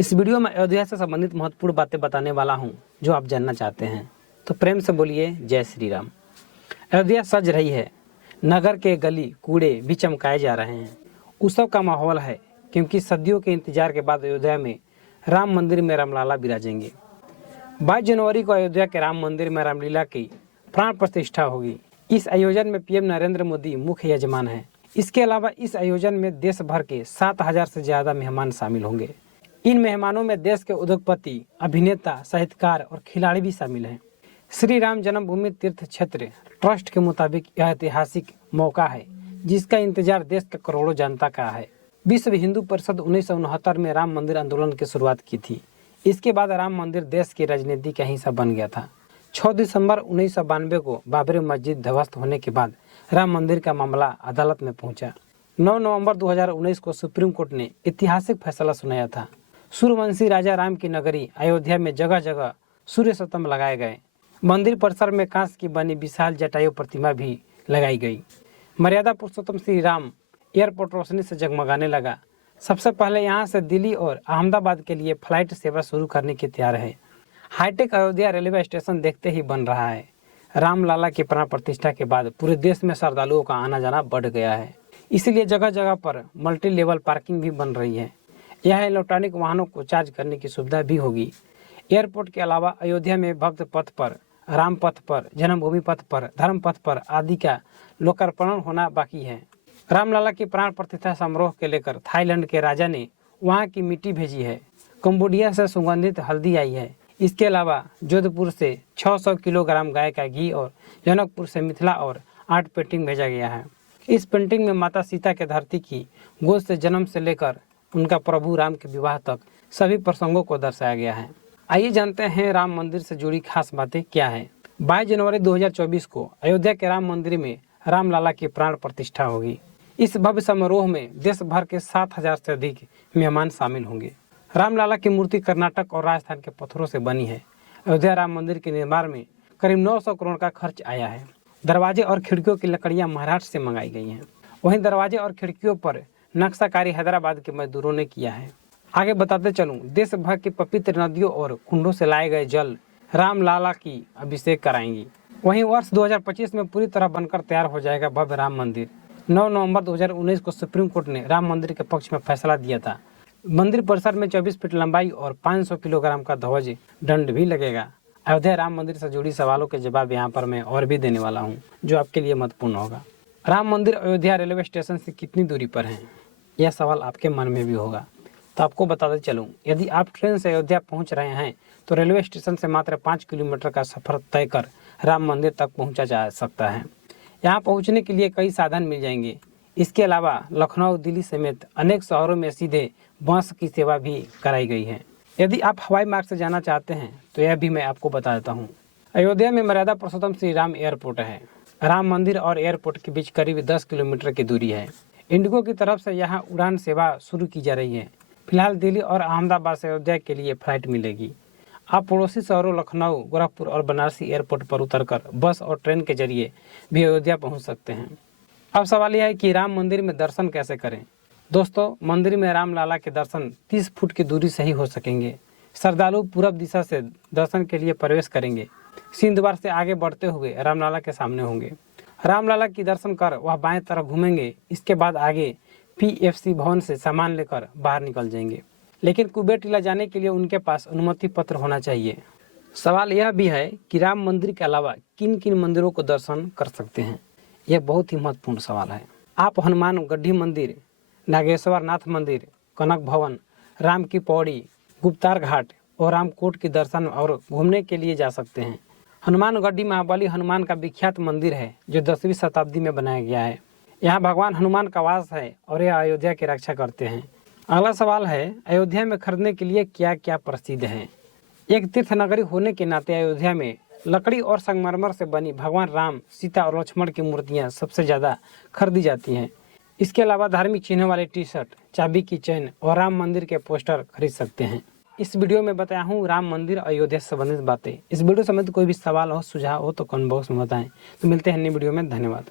इस वीडियो में अयोध्या से संबंधित महत्वपूर्ण बातें बताने वाला हूं जो आप जानना चाहते हैं, तो प्रेम से बोलिए जय श्री राम। अयोध्या सज रही है, नगर के गली कूड़े भी चमकाए जा रहे हैं। उत्सव का माहौल है क्योंकि सदियों के इंतजार के बाद अयोध्या में राम मंदिर में रामलला विराजेंगे। 22 जनवरी को अयोध्या के राम मंदिर में रामलीला की प्राण प्रतिष्ठा होगी। इस आयोजन में पीएम नरेंद्र मोदी मुख्य यजमान हैं। इसके अलावा इस आयोजन में देश भर के 7,000 से ज्यादा मेहमान शामिल होंगे। इन मेहमानों में देश के उद्योगपति, अभिनेता, साहित्यकार और खिलाड़ी भी शामिल हैं। श्री राम जन्मभूमि तीर्थ क्षेत्र ट्रस्ट के मुताबिक यह ऐतिहासिक मौका है जिसका इंतजार देश के करोड़ों जनता का है। विश्व हिंदू परिषद 1969 में राम मंदिर आंदोलन की शुरुआत की थी। इसके बाद राम मंदिर देश की राजनीति का हिस्सा बन गया था। 6 दिसंबर 1992 को बाबरी मस्जिद ध्वस्त होने के बाद राम मंदिर का मामला अदालत में पहुंचा। 9 नवंबर 2019 को सुप्रीम कोर्ट ने ऐतिहासिक फैसला सुनाया था। सूर्यवंशी राजा राम की नगरी अयोध्या में जगह जगह सूर्य स्तंभ लगाए गए। मंदिर परिसर में कांच की बनी विशाल जटायु प्रतिमा भी लगाई गई। मर्यादा पुरुषोत्तम श्री राम एयरपोर्ट रोशनी से जगमगाने लगा। सबसे पहले यहां से दिल्ली और अहमदाबाद के लिए फ्लाइट सेवा शुरू करने की तैयार है। हाईटेक अयोध्या रेलवे स्टेशन देखते ही बन रहा है। रामलला की प्राण प्रतिष्ठा के बाद पूरे देश में श्रद्धालुओं का आना जाना बढ़ गया है, इसलिए जगह जगह पर मल्टी लेवल पार्किंग भी बन रही है। यह इलेक्ट्रॉनिक वाहनों को चार्ज करने की सुविधा भी होगी। एयरपोर्ट के अलावा अयोध्या में भक्त पथ पर, राम पथ पर, जन्मभूमि पथ पर, धर्म पथ पर आदि का लोकार्पण होना बाकी है। रामलला की प्राण प्रतिष्ठा समारोह के लेकर थाईलैंड के राजा ने वहां की मिट्टी भेजी है। कंबोडिया से सुगंधित हल्दी आई है। इसके अलावा जोधपुर से 600 किलोग्राम गाय का घी और जनकपुर से मिथिला और आर्ट पेंटिंग भेजा गया है। इस पेंटिंग में माता सीता के धरती की गोद से जन्म से लेकर उनका प्रभु राम के विवाह तक सभी प्रसंगों को दर्शाया गया है। आइए जानते हैं राम मंदिर से जुड़ी खास बातें क्या हैं। 22 जनवरी 2024 को अयोध्या के राम मंदिर में रामलला की प्राण प्रतिष्ठा होगी। इस भव्य समारोह में देश भर के 7,000 से अधिक मेहमान शामिल होंगे। रामलला की मूर्ति कर्नाटक और राजस्थान के पत्थरों से बनी है। अयोध्या राम मंदिर के निर्माण में करीब 900 करोड़ का खर्च आया है। दरवाजे और खिड़कियों की लकड़ियां महाराष्ट्र से मंगाई गई हैं। वहीं दरवाजे और खिड़कियों पर नक्शाकारी हैदराबाद के मजदूरों ने किया है। आगे बताते चलूं, देश भर की पवित्र नदियों और कुंडों से लाए गए जल रामलला की अभिषेक कराएंगी। वहीं वर्ष 2025 में पूरी तरह बनकर तैयार हो जाएगा भव्य राम मंदिर। 9 नवंबर 2019 को सुप्रीम कोर्ट ने राम मंदिर के पक्ष में फैसला दिया था। मंदिर परिसर में 24 फीट लंबाई और 500 किलोग्राम का ध्वज दंड भी लगेगा। अयोध्या राम मंदिर से जुड़ी सवालों के जवाब यहाँ पर मैं और भी देने वाला हूँ जो आपके लिए महत्वपूर्ण होगा। राम मंदिर अयोध्या रेलवे स्टेशन से कितनी दूरी पर है, यह सवाल आपके मन में भी होगा, तो आपको बताते चलूं, यदि आप ट्रेन से अयोध्या पहुंच रहे हैं तो रेलवे स्टेशन से मात्र 5 किलोमीटर का सफर तय कर राम मंदिर तक पहुंचा जा सकता है। यहां पहुंचने के लिए कई साधन मिल जाएंगे। इसके अलावा लखनऊ, दिल्ली समेत अनेक शहरों में सीधे बस की सेवा भी कराई गई है। यदि आप हवाई मार्ग से जाना चाहते हैं तो यह भी मैं आपको बता देता हूँ। अयोध्या में मर्यादा पुरुषोत्तम श्री राम एयरपोर्ट है। राम मंदिर और एयरपोर्ट के बीच करीब 10 किलोमीटर की दूरी है। इंडिगो की तरफ से यहाँ उड़ान सेवा शुरू की जा रही है। फिलहाल दिल्ली और अहमदाबाद से अयोध्या के लिए फ्लाइट मिलेगी। आप पड़ोसी शहरों लखनऊ, गोरखपुर और बनारसी एयरपोर्ट पर उतरकर बस और ट्रेन के जरिए भी अयोध्या पहुंच सकते हैं। अब सवाल यह है कि राम मंदिर में दर्शन कैसे करें। दोस्तों, मंदिर में रामलला के दर्शन 30 फुट की दूरी से ही हो सकेंगे। श्रद्धालु पूरब दिशा से दर्शन के लिए प्रवेश करेंगे। सिंह द्वार से आगे बढ़ते हुए रामलला के सामने होंगे। रामलला की दर्शन कर वह बाएं तरफ घूमेंगे। इसके बाद आगे PFC भवन से सामान लेकर बाहर निकल जाएंगे, लेकिन कुबेर टीला जाने के लिए उनके पास अनुमति पत्र होना चाहिए। सवाल यह भी है कि राम मंदिर के अलावा किन किन मंदिरों को दर्शन कर सकते हैं। यह बहुत ही महत्वपूर्ण सवाल है। आप हनुमान गढ़ी मंदिर, नागेश्वर नाथ मंदिर, कनक भवन, राम की पौड़ी, गुप्तार घाट और रामकोट के दर्शन और घूमने के लिए जा सकते हैं। हनुमानगढ़ी महाबली हनुमान का विख्यात मंदिर है जो 10वीं शताब्दी में बनाया गया है। यहाँ भगवान हनुमान का वास है और यह अयोध्या की रक्षा करते हैं। अगला सवाल है, अयोध्या में खरीदने के लिए क्या क्या प्रसिद्ध है। एक तीर्थ नगरी होने के नाते अयोध्या में लकड़ी और संगमरमर से बनी भगवान राम, सीता और लक्ष्मण की मूर्तियाँ सबसे ज्यादा खरीदी जाती हैं। इसके अलावा धार्मिक चिन्ह वाले टी-शर्ट, चाबी की चेन और राम मंदिर के पोस्टर खरीद सकते हैं। इस वीडियो में बताया हूँ राम मंदिर अयोध्या से संबंधित बातें। इस वीडियो संबंधित कोई भी सवाल हो, सुझाव हो तो कमेंट बॉक्स में बताएं। तो मिलते हैं नई वीडियो में। धन्यवाद।